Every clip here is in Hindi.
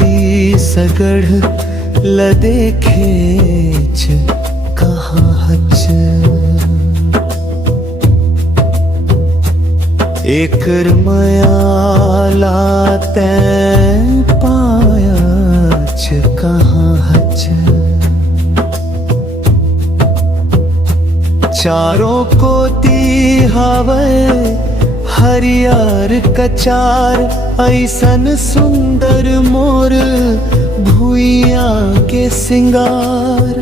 छत्तीसगढ़ लदे खेच कहाँ हच। एकर मयाला तैं पायाच कहाँ हच। चारों कोती हवे हरियर कचार, ऐसन सुंदर मोर भुइया के सिंगार।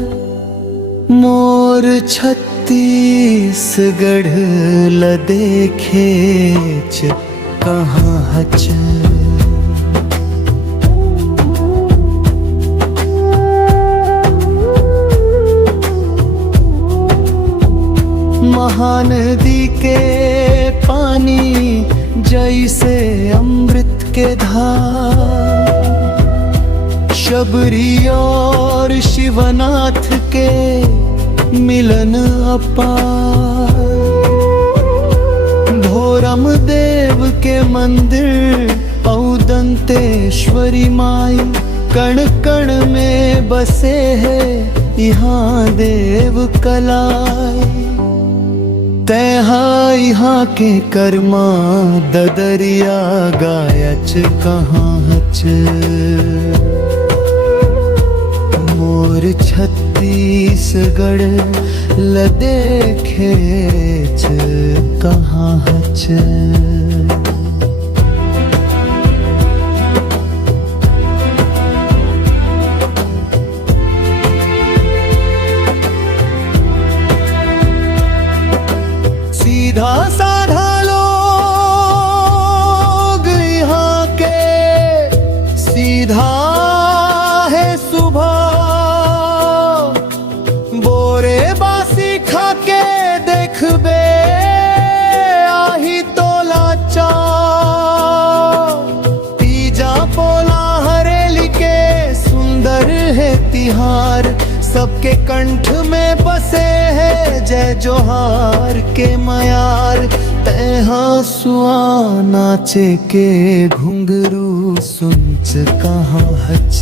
मोर छत्तीसगढ़ लदे खेच कहाँ हच। महानदी के पानी जैसे अमृत के धार, शबरी और शिवनाथ के मिलन अपार। भोरम देव के मंदिर औदंतेश्वरी माई, कण कण में बसे है यहाँ देव कलाई। तैहा यहाँ के कर्मा ददरिया गायच कहाँ हच। मोर छत्तीसगढ़ लदे खेच कहाँ हच। सीधा साधा लोग यहाँ के, सीधा है सुबह। बोरे बासी खा के देखबे आही तोला चा। तीजा पोला हरेली के सुंदर है तिहार, सबके कंठ में बसे है जय जोहार के मयार। तैहा सुआ नाचे के घुंघरू सुनच कहाँ हच।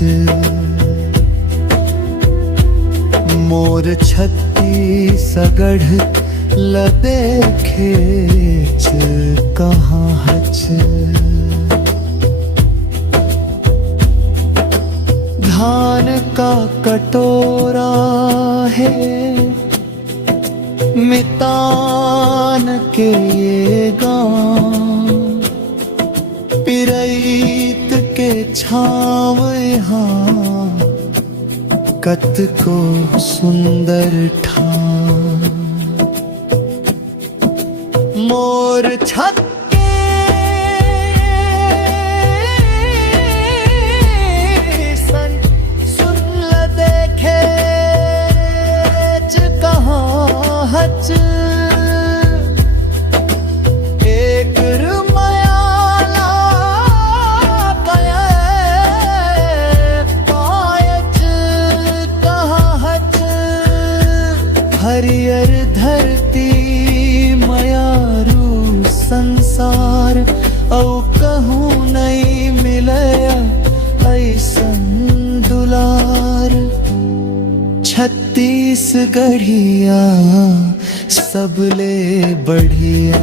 मोर छत्तीसगढ़ लदे खेच कहाँ हच। धान का कटोरा है मितान के ये गाँव, पिरैत के छाव यहाँ कत को सुंदर ठाम। मोर हच। एक मयाला पायच कहाँ हच। हरियर धरती मयारू संसार, औ कहूँ नहीं मिलया ऐसन दुलार। छत्तीसगढ़िया सबले बढ़िया।